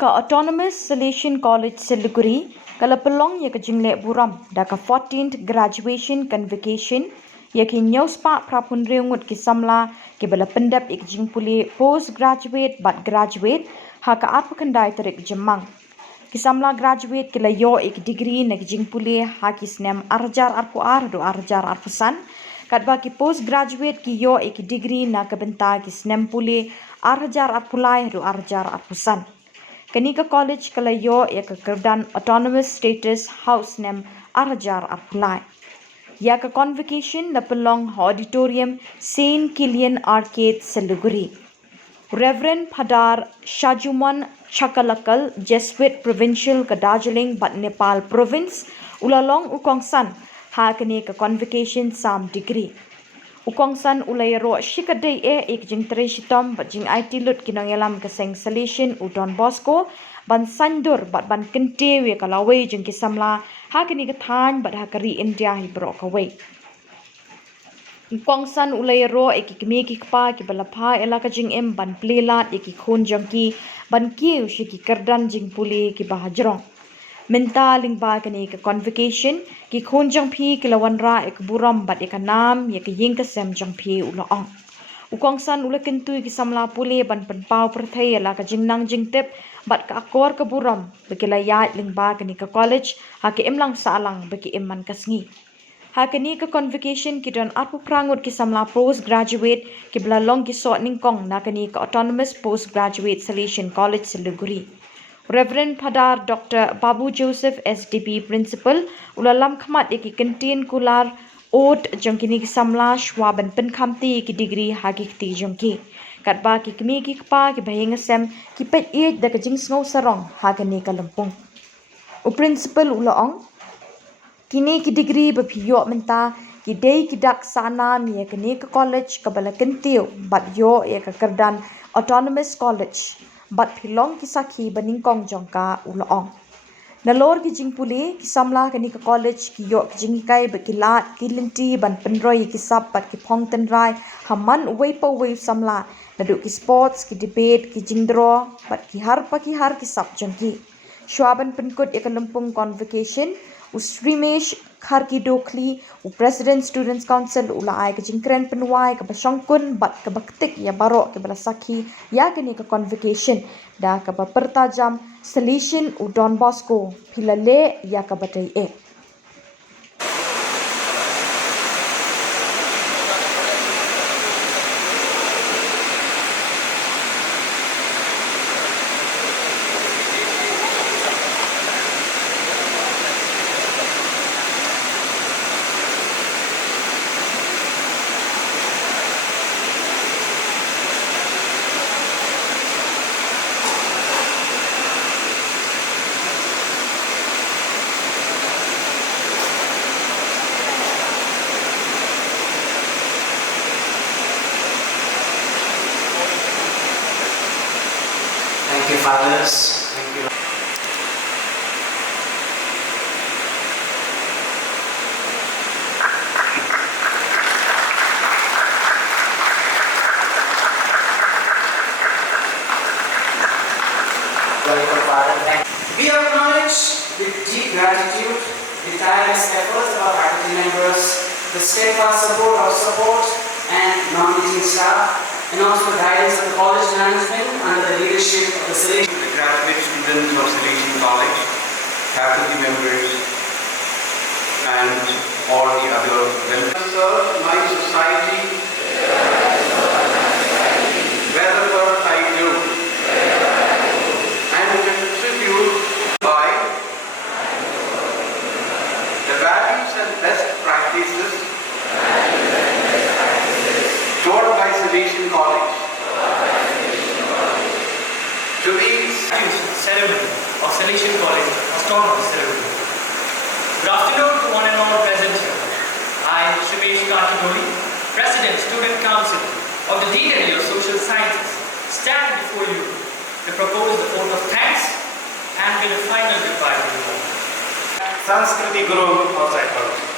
Ka Autonomous Salesian College Siliguri, kala pelong ya ka jingle Burom, da ka 14th graduation convocation, ya ki nyospa prapun Ngut ki Samla, ki bala pendap ik jing Pule postgraduate but graduate, ha ka apa kendai terik jemang. Ki Samla graduate ki la yo ik degree na ki jing Pule ha ki snem arjar arpu ar do arjar arpusan. Kadba ki postgraduate ki yo ik degree na ka benta ki snem Pule arjar arpulai do arjar arpusan. Kanika College kalayo ya kekerdan autonomous status house nem arjar arpulai. Ya ke convocation la pelong auditorium Saint Kilian Arcade Siliguri. Reverend Padar Shajuman Chakalakal Jesuit Provincial ke Darjeeling but Nepal Province ulalong ukongsan ha kini ke convocation sam degree. Ukongsan ulay ro shikaday ik jing treshitom bat jing IT lut kinong yalam kaseng Salesian u donbosco ban sandur bat ban kente we kalawe jing kisamla ha kini kathan bat ha kari India hi bro kawe. Ukongsan ulay ro ik kimi kikpa ki balapha elaka jing em ban plelat ik khon jangki ban kiu shiki kerdan jing Pule ki bahajrong. Minta lingba kini ke convocation ki khonjang phi ki lawanra ek Burom bat ek nam ye ke ying ke sem jang phi ulaong ukongsan ula kentu ki Samla Pule ban penpau perthai la ka jingnang jingtep bat ka akor ke Burom bekila ya lingba kini ke college ha ke emlang salang beki emman kasngi ha kini ke convocation ki don arpu prangut ki Samla postgraduate ki blalong ki so ningkong na kini ke autonomous postgraduate Salesian College Siliguri. Reverend Padar Dr. Babu Joseph SDB Principal ulalam khamat iki kentin kular ot jongkini ki Samla shwaban penkhamti ki degree hagikti jongki katba ki kmi ki kpa ki bahing sem ki pet age da ka jing sngo sarong hagani ka lampung u principal ulaong kini ki degree ba phiyo menta ki dei ki dak sana mi ka ni ka college ka bala kentiu bat yo ya ka kerdan autonomous college bat philong ki sakhi baningkong jongka ulaong nalor ki jing Pule ki Samla kani ka college ki yo ki jing kai bekilat ki linti ban penroi ki sap bat ki phongten rai haman wei po wei Samla nadu ki sports ki debate ki jing draw bat ki har ki sap jongki shwaban penkut ya lampung convocation usrimesh kharki dokli u president students council ula ai ka jingkren penwai ka basongkun bat ka baktik ya barok ke bala sakhi ya kini ka convocation da ka pertajam Salesian u donbosco pilale ya ka batai Thank you, fathers. Thank you. Welcome, Father. Thank you. We acknowledge with deep gratitude the tireless efforts of our faculty members, the steadfast support and non-teaching staff, and also the guidance of the college management under the leadership of the Salesian. The graduate students of Salesian College, faculty members, and all the other members. Serve my society wherever I do, and contribute by the values and best practices taught by Salesian College. To be ceremony of Salesian College Autonomous Ceremony. Good afternoon to one and all present here. I, Shillong, President Student Council of the DNEHU of Social Sciences, stand before you to propose the vote of thanks and with a final goodbye to you all. Sanskrit Guru of Psychology.